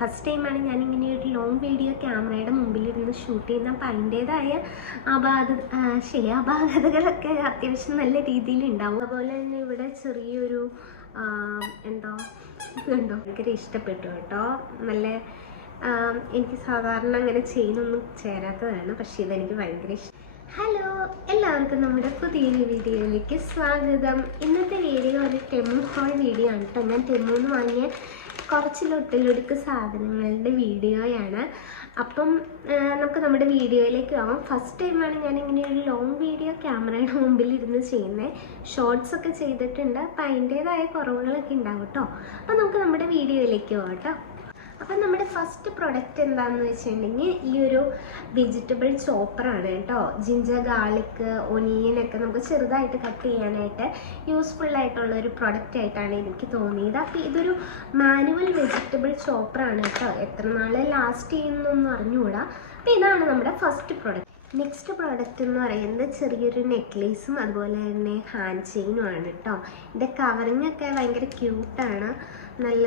First ടൈമാണ് ഞാൻ ഇങ്ങനെ ഒരു ലോങ് വീഡിയോ ക്യാമറയുടെ മുമ്പിലിരുന്ന് ഷൂട്ട് ചെയ്യുന്ന അപ്പം അതിന്റേതായ അപാധ ശരി അപാകതകളൊക്കെ അത്യാവശ്യം നല്ല രീതിയിൽ ഉണ്ടാവും. അതുപോലെ തന്നെ ഇവിടെ ചെറിയൊരു എന്തോ ഇതുണ്ടോ? ഭയങ്കര ഇഷ്ടപ്പെട്ടു കേട്ടോ. നല്ല എനിക്ക് സാധാരണ അങ്ങനെ ചെയ്യുന്നൊന്നും ചേരാത്തതാണ് പക്ഷേ ഇതെനിക്ക് ഭയങ്കര ഇഷ്ടം. ഹലോ എല്ലാവർക്കും നമ്മുടെ പുതിയൊരു വീഡിയോയിലേക്ക് സ്വാഗതം. ഇന്നത്തെ വീഡിയോ ഒരു ടെമു ഹോൾ വീഡിയോ ആണ് കേട്ടോ. ഞാൻ ടെമുന്ന് വാങ്ങിയ കുറച്ച് ലൊട്ടിലൊടുക്ക് സാധനങ്ങളുടെ വീഡിയോയാണ്. അപ്പം നമുക്ക് നമ്മുടെ വീഡിയോയിലേക്ക് ആവാം ഫസ്റ്റ് ടൈമാണ് ഞാൻ ഇങ്ങനെ ഒരു ലോങ് വീഡിയോ ക്യാമറയുടെ മുമ്പിൽ ഇരുന്ന് ചെയ്യുന്നത് ഷോർട്സ് ഒക്കെ ചെയ്തിട്ടുണ്ട്. അപ്പം അതിന്റേതായ കുറവുകളൊക്കെ ഉണ്ടാവും കേട്ടോ. അപ്പം നമുക്ക് നമ്മുടെ വീഡിയോയിലേക്ക് പോകാം കേട്ടോ. അപ്പം നമ്മുടെ ഫസ്റ്റ് പ്രൊഡക്റ്റ് എന്താണെന്ന് വെച്ചിട്ടുണ്ടെങ്കിൽ ഈ ഒരു വെജിറ്റബിൾ ചോപ്പറാണ് കേട്ടോ. ജിഞ്ചർ ഗാർലിക് ഒനിയനൊക്കെ നമുക്ക് ചെറുതായിട്ട് കട്ട് ചെയ്യാനായിട്ട് യൂസ്ഫുൾ ആയിട്ടുള്ള ഒരു പ്രൊഡക്റ്റ് ആയിട്ടാണ് എനിക്ക് തോന്നിയത്. അപ്പോൾ ഇതൊരു മാനുവൽ വെജിറ്റബിൾ ചോപ്പറാണ് കേട്ടോ. എത്ര നാൾ ലാസ്റ്റ് ചെയ്യുന്നൊന്നും അറിഞ്ഞുകൂടാ. അപ്പോൾ ഇതാണ് നമ്മുടെ ഫസ്റ്റ് പ്രൊഡക്റ്റ് നെക്സ്റ്റ് പ്രോഡക്റ്റ് എന്ന് പറയുന്നത് ചെറിയൊരു നെക്ലേസും അതുപോലെ തന്നെ ഹാൻഡ് ചെയിനും ആണ് കേട്ടോ ഇതിന്റെ കവറിങ് ഒക്കെ ഭയങ്കര ക്യൂട്ടാണ് നല്ല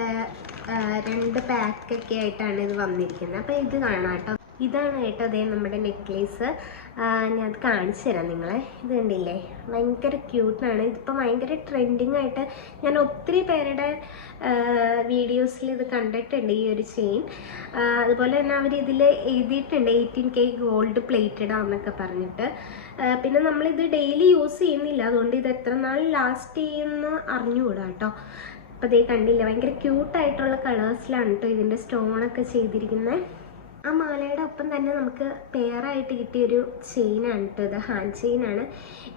രണ്ട് പാക്കൊക്കെ ആയിട്ടാണ് ഇത് വന്നിരിക്കുന്നത്. അപ്പോൾ ഇത് കാണാം കേട്ടോ ഇതാണ് കേട്ടോ അതേ നമ്മുടെ നെക്ലേസ് ഞാൻ അത് കാണിച്ചു തരാം നിങ്ങളെ. ഇത് കണ്ടില്ലേ? ഭയങ്കര ക്യൂട്ടാണ് ഇതിപ്പോൾ ഭയങ്കര ട്രെൻഡിങ് ആയിട്ട് ഞാൻ ഒത്തിരി പേരുടെ വീഡിയോസിൽ ഇത് കണ്ടിട്ടുണ്ട് ഈ ഒരു ചെയിൻ അതുപോലെ തന്നെ അവർ ഇതിൽ എഴുതിയിട്ടുണ്ട് എയ്റ്റീൻ കെ ഗോൾഡ് പ്ലേറ്റഡ് ആണെന്നൊക്കെ പറഞ്ഞിട്ട്. പിന്നെ നമ്മളിത് ഡെയിലി യൂസ് ചെയ്യുന്നില്ല. അതുകൊണ്ട് ഇത് എത്ര നാൾ ലാസ്റ്റ് ചെയ്യുമെന്ന് അറിഞ്ഞുകൂടാ കേട്ടോ അപ്പോൾ ഇതേ കണ്ടില്ല? ഭയങ്കര ക്യൂട്ടായിട്ടുള്ള കളേഴ്സിലാണ് കേട്ടോ ഇതിന്റെ സ്റ്റോണൊക്കെ ചെയ്തിരിക്കുന്നത് ആ മാലയുടെ ഒപ്പം തന്നെ നമുക്ക് പെയറായിട്ട് കിട്ടിയൊരു ചെയിനാണ് കേട്ടോ ഇത്. ഹാൻഡ് ചെയിൻ ആണ്.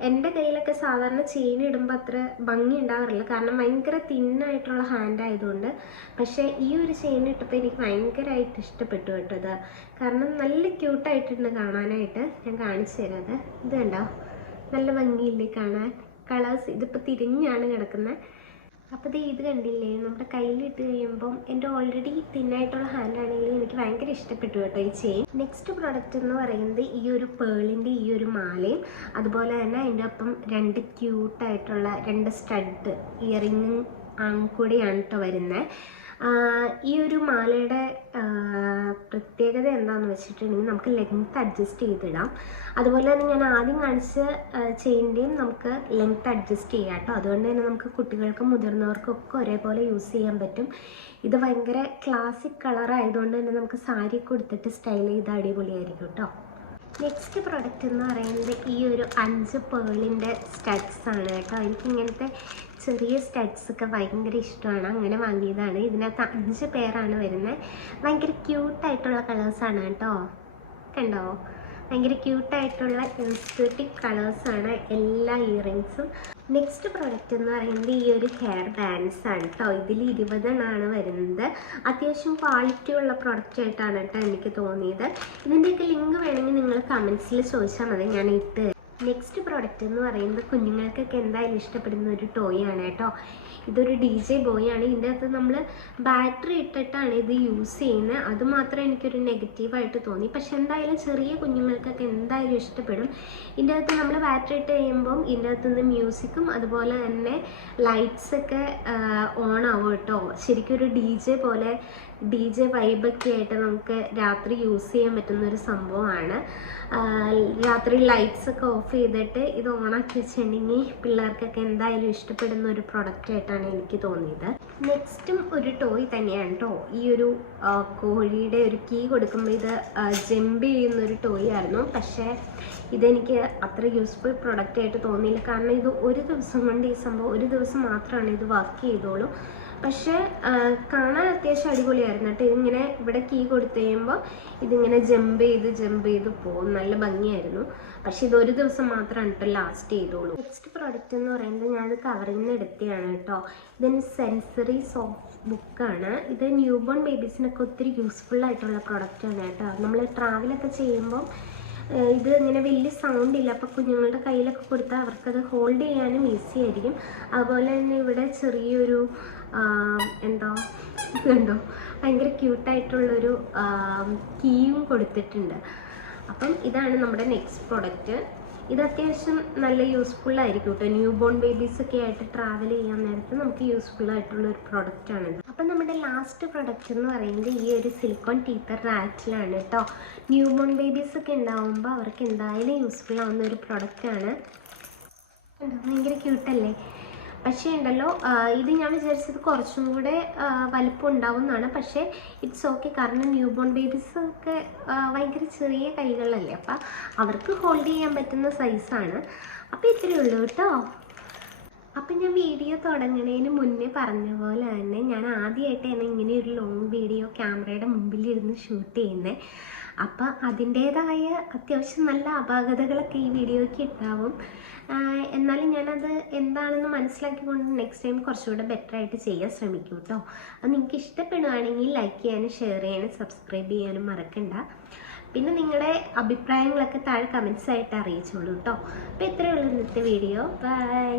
എന്റെ കയ്യിലൊക്കെ സാധാരണ ചെയിൻ ഇടുമ്പോൾ അത്ര ഭംഗി ഉണ്ടാകാറില്ല കാരണം ഭയങ്കര തിന്നായിട്ടുള്ള ഹാൻഡ് ആയതുകൊണ്ട്. പക്ഷേ ഈ ഒരു ചെയിൻ ഇട്ടപ്പോൾ എനിക്ക് ഭയങ്കരമായിട്ട് ഇഷ്ടപ്പെട്ടു കേട്ടോ ഇത്. കാരണം നല്ല ക്യൂട്ടായിട്ടുണ്ട് കാണാനായിട്ട്. ഞാൻ കാണിച്ചു തരാം ഇത് കണ്ടോ? നല്ല ഭംഗിയില്ലേ കാണാൻ? കളേഴ്സ് ഇതിപ്പോൾ തിരിഞ്ഞാണ് കിടക്കുന്നത് അപ്പോൾ ദേ ഇത് കണ്ടില്ലേ? നമ്മുടെ കയ്യിലിട്ട് കഴിയുമ്പം എന്റെ ഓൾറെഡി തിന്നായിട്ടുള്ള ഹാൻഡ് ആണെങ്കിൽ എനിക്ക് ഭയങ്കര ഇഷ്ടപ്പെട്ടു കേട്ടോ ഈ ചെയിൻ നെക്സ്റ്റ് പ്രോഡക്റ്റ് എന്ന് പറയുന്നത് ഈ ഒരു പേളിന്റെ ഈ ഒരു മാലയും അതുപോലെ തന്നെ അതിന്റെ ഒപ്പം രണ്ട് ക്യൂട്ടായിട്ടുള്ള രണ്ട് സ്റ്റഡ് ഇയറിങ്ങും കൂടിയാണ് കേട്ടോ വരുന്നത്. ഈ ഒരു മാലയുടെ പ്രത്യേകത എന്താണെന്ന് വെച്ചിട്ടുണ്ടെങ്കിൽ നമുക്ക് ലെങ്ത് അഡ്ജസ്റ്റ് ചെയ്തിടാം. അതുപോലെ തന്നെ ഞാൻ ആദ്യം കാണിച്ച ചെയിന്റെയും നമുക്ക് ലെങ്ത് അഡ്ജസ്റ്റ് ചെയ്യാം കേട്ടോ. അതുകൊണ്ട് തന്നെ നമുക്ക് കുട്ടികൾക്കും മുതിർന്നവർക്കും ഒക്കെ ഒരേപോലെ യൂസ് ചെയ്യാൻ പറ്റും. ഇത് ഭയങ്കര ക്ലാസിക് കളറായതുകൊണ്ട് തന്നെ നമുക്ക് സാരി കൊടുത്തിട്ട് സ്റ്റൈൽ ചെയ്ത് അടിപൊളിയായിരിക്കും കേട്ടോ. നെക്സ്റ്റ് പ്രോഡക്റ്റ് എന്ന് പറയുന്നത് ഈ ഒരു അഞ്ച് പേളിന്റെ സ്റ്റഡ്സ് ആണ് കേട്ടോ. എനിക്ക് ഇങ്ങനത്തെ ചെറിയ സ്റ്റഡ്സ് ഒക്കെ ഭയങ്കര ഇഷ്ടമാണ്. അങ്ങനെ വാങ്ങിയതാണ്. ഇതിനകത്ത് അഞ്ച് പേരാണ് വരുന്നത്. ഭയങ്കര ക്യൂട്ടായിട്ടുള്ള കളേഴ്സാണ് കേട്ടോ. കണ്ടോ? ഭയങ്കര ക്യൂട്ടായിട്ടുള്ള ഇൻസ്റ്റിറ്റ്യൂട്ടിക് കളേഴ്സാണ് എല്ലാ ഇയറിങ്സും നെക്സ്റ്റ് പ്രോഡക്റ്റ് എന്ന് പറയുന്നത് ഈ ഒരു ഹെയർ ബാൻഡ്സ് ആണ് കേട്ടോ ഇതിൽ ഇരുപതെണ്ണമാണ് വരുന്നത്. അത്യാവശ്യം ക്വാളിറ്റി ഉള്ള പ്രോഡക്റ്റ് ആയിട്ടാണ് കേട്ടോ എനിക്ക് തോന്നിയത്. ഇതിന്റെയൊക്കെ ലിങ്ക് വേണമെങ്കിൽ നിങ്ങൾ കമൻസിൽ ചോദിച്ചാൽ മതി. ഞാൻ ഇട്ട്. നെക്സ്റ്റ് പ്രോഡക്റ്റ് എന്ന് പറയുന്നത് കുഞ്ഞുങ്ങൾക്കൊക്കെ എന്തായാലും ഇഷ്ടപ്പെടുന്ന ഒരു ടോയ് ആണ് കേട്ടോ. ഇതൊരു ഡി ജെ ബോയ് ആണ്. ഇതിന്റെ അകത്ത് നമ്മൾ ബാറ്ററി ഇട്ടിട്ടാണ് ഇത് യൂസ് ചെയ്യുന്നത്. അതുമാത്രം എനിക്കൊരു നെഗറ്റീവായിട്ട് തോന്നി. പക്ഷെ എന്തായാലും ചെറിയ കുഞ്ഞുങ്ങൾക്കൊക്കെ എന്തായാലും ഇഷ്ടപ്പെടും. ഇതിന്റെ അകത്ത് നമ്മൾ ബാറ്ററി ഇട്ട് കഴിയുമ്പം ഇതിന്റെ അകത്ത് നിന്ന് മ്യൂസിക്കും അതുപോലെ തന്നെ ലൈറ്റ്സൊക്കെ ഓൺ ആവും കേട്ടോ. ശരിക്കും ഒരു ഡി ജെ പോലെ ഡി ജെ വൈബൊക്കെ ആയിട്ട് നമുക്ക് രാത്രി യൂസ് ചെയ്യാൻ പറ്റുന്ന ഒരു സംഭവമാണ്. രാത്രി ലൈറ്റ്സ് ഒക്കെ ഓഫ് ചെയ്തിട്ട് ഇത് ഓണാക്കി വെച്ചിട്ടുണ്ടെങ്കിൽ പിള്ളേർക്കൊക്കെ എന്തായാലും ഇഷ്ടപ്പെടുന്ന ഒരു പ്രൊഡക്റ്റ് ആയിട്ടാണ് എനിക്ക് തോന്നിയത്. നെക്സ്റ്റും ഒരു ടോയ് തന്നെയാണ് കേട്ടോ ഈ ഒരു കോഴിയുടെ ഒരു കീ കൊടുക്കുമ്പോൾ ഇത് ജമ്പ് ചെയ്യുന്ന ഒരു ടോയ് ആയിരുന്നു. പക്ഷേ ഇതെനിക്ക് അത്ര യൂസ്ഫുൾ പ്രൊഡക്റ്റ് ആയിട്ട് തോന്നിയില്ല. കാരണം ഇത് ഒരു ദിവസം കൊണ്ട് ഈ സംഭവം ഒരു ദിവസം മാത്രമാണ് ഇത് വർക്ക് ചെയ്തോളൂ. പക്ഷേ കാണാൻ അത്യാവശ്യം അടിപൊളിയായിരുന്നു കേട്ടോ. ഇതിങ്ങനെ ഇവിടെ കീ കൊടുത്തു കഴിയുമ്പോൾ ഇതിങ്ങനെ ജമ്പ് ചെയ്ത് ജമ്പ് ചെയ്ത് പോകും. നല്ല ഭംഗിയായിരുന്നു. പക്ഷെ ഇത് ഒരു ദിവസം മാത്രമാണ് കേട്ടോ ലാസ്റ്റ് ചെയ്തോളൂ. നെക്സ്റ്റ് പ്രോഡക്റ്റ് എന്ന് പറയുന്നത് ഞാനത് കവറിൽ നിന്ന് എടുത്തതാണ് കേട്ടോ. ഇതിന് സെൻസറി സോഫ്റ്റ് ബുക്കാണ് ഇത് ന്യൂ ബോൺ ബേബീസിനൊക്കെ ഒത്തിരി യൂസ്ഫുൾ ആയിട്ടുള്ള പ്രോഡക്റ്റാണ് കേട്ടോ. നമ്മൾ ട്രാവലൊക്കെ ചെയ്യുമ്പം ഇത് ഇങ്ങനെ വലിയ സൗണ്ട് ഇല്ല. അപ്പോൾ കുഞ്ഞുങ്ങളുടെ കയ്യിലൊക്കെ കൊടുത്താൽ അവർക്കത് ഹോൾഡ് ചെയ്യാനും ഈസി ആയിരിക്കും. അതുപോലെ തന്നെ ഇവിടെ ചെറിയൊരു എന്തോ ഉണ്ടോ ഭയങ്കര ക്യൂട്ടായിട്ടുള്ളൊരു കീയും കൊടുത്തിട്ടുണ്ട്. അപ്പം ഇതാണ് നമ്മുടെ നെക്സ്റ്റ് പ്രൊഡക്റ്റ് ഇത് അത്യാവശ്യം നല്ല യൂസ്ഫുൾ ആയിരിക്കും കേട്ടോ ന്യൂ ബോൺ ബേബീസ് ഒക്കെ ആയിട്ട് ട്രാവൽ ചെയ്യാൻ നേരത്ത് നമുക്ക് യൂസ്ഫുൾ ആയിട്ടുള്ള ഒരു പ്രൊഡക്റ്റ് ആണ് അപ്പം നമ്മുടെ ലാസ്റ്റ് പ്രൊഡക്റ്റ് എന്ന് പറയുന്നത് ഈ ഒരു സിലിക്കോൺ ടീത്തർ റാറ്റിലാണ് കേട്ടോ ന്യൂ ബോൺ ബേബീസ് ഒക്കെ ഉണ്ടാവുമ്പോൾ അവർക്ക് എന്തായാലും യൂസ്ഫുൾ ആവുന്ന ഒരു പ്രൊഡക്റ്റ് ആണ്? ഭയങ്കര ക്യൂട്ടല്ലേ പക്ഷേ ഉണ്ടല്ലോ ഇത് ഞാൻ വിചാരിച്ചത് കുറച്ചും കൂടെ വലിപ്പം ഉണ്ടാവും എന്നാണ് പക്ഷേ ഇറ്റ്സ് ഓക്കെ കാരണം ന്യൂ ബോൺ ബേബീസ് ഒക്കെ ഭയങ്കര ചെറിയ കൈകളല്ലേ. അപ്പം അവർക്ക് ഹോൾഡ് ചെയ്യാൻ പറ്റുന്ന സൈസാണ് അപ്പോൾ ഇത്രയേ ഉള്ളൂ കേട്ടോ. അപ്പം ഞാൻ വീഡിയോ തുടങ്ങുന്നതിന് മുന്നേ പറഞ്ഞ പോലെ തന്നെ ഞാൻ ആദ്യമായിട്ട് തന്നെ ഇങ്ങനെ ഒരു ലോങ് വീഡിയോ ക്യാമറയുടെ മുമ്പിലിരുന്ന് ഷൂട്ട് ചെയ്യുന്നത് അപ്പം അതിന്റേതായ അത്യാവശ്യം നല്ല അപാകതകളൊക്കെ ഈ വീഡിയോയ്ക്ക് ഉണ്ടാവും എന്നാലും ഞാനത് എന്താണെന്ന് മനസ്സിലാക്കിക്കൊണ്ട് നെക്സ്റ്റ് ടൈം കുറച്ചുകൂടെ ബെറ്റർ ആയിട്ട് ചെയ്യാൻ ശ്രമിക്കും കേട്ടോ അത് നിങ്ങൾക്ക് ഇഷ്ടപ്പെടുകയാണെങ്കിൽ ലൈക്ക് ചെയ്യാനും ഷെയർ ചെയ്യാനും സബ്സ്ക്രൈബ് ചെയ്യാനും മറക്കണ്ട. പിന്നെ നിങ്ങളുടെ അഭിപ്രായങ്ങളൊക്കെ താഴെ കമൻസ് ആയിട്ട് അറിയിച്ചോളൂ കേട്ടോ അപ്പോൾ ഇത്രയേ ഉള്ളൂ ഇന്നത്തെ വീഡിയോ ബൈ